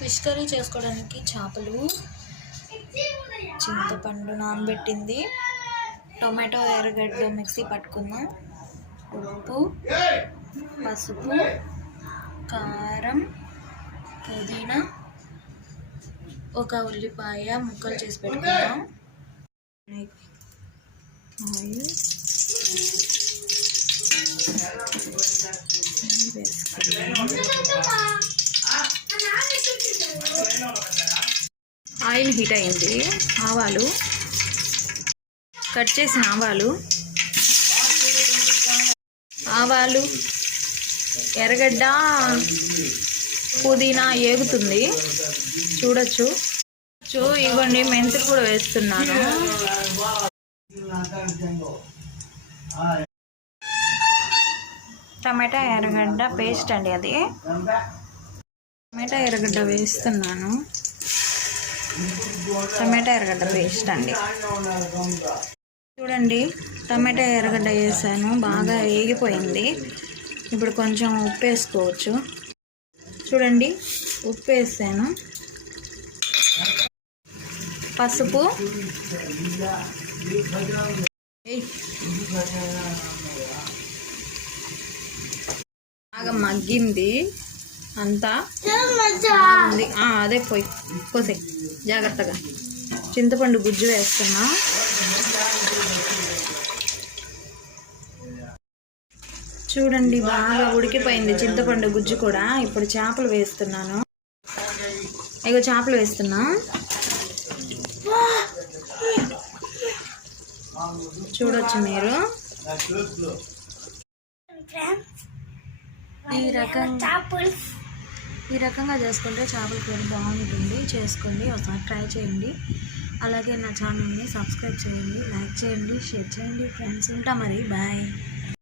Fish curry చేసుకోవడానికి చేపలు, చింతపండు నానబెట్టింది, టొమాటో ఎర్రగడ్డ మిక్సీ పట్టుకుందాం, ఉప్పు, పసుపు, కారం, పుదీనా, ఒక ఉల్లిపాయ ముక్కలు చేసి పెట్టుకుందాం, ఆయిల్ ఆయిల్ హీట్ అయింది, ఆవాలు కట్ చేసిన ఆవాలు ఎర్రగడ్డ పుదీనా ఏగుతుంది చూడొచ్చు. ఇవ్వండి మెంతులు కూడా వేస్తున్నాను. టమాటా ఎర్రగడ్డ పేస్ట్ అండి, అది టమాటా ఎర్రగడ్డ వేస్తున్నాను. టమాటా ఎర్రగడ్డ పేస్ట్ అండి. చూడండి టమాటా ఎర్రగడ్డ వేసాను, బాగా వేగిపోయింది. ఇప్పుడు కొంచెం ఉప్పు వేసుకోవచ్చు. చూడండి ఉప్పు వేసాను, పసుపు, బాగా మగ్గింది అంతా, అదే పోసే జాగ్రత్తగా. చింతపండు గుజ్జు వేస్తున్నా. చూడండి బాగా ఉడికిపోయింది చింతపండు గుజ్జు కూడా. ఇప్పుడు చేపలు వేస్తున్నాను. ఇగో చేపలు వేస్తున్నా. చూడొచ్చు మీరు. ఈ రకంగా చేసుకుంటే చేపల కూర బాగుంటుంది. చేసుకోండి, ఒకసారి ట్రై చేయండి. అలాగే నా ఛానల్ని సబ్స్క్రైబ్ చేయండి, లైక్ చేయండి, షేర్ చేయండి ఫ్రెండ్స్. ఉంటా మరి, బాయ్.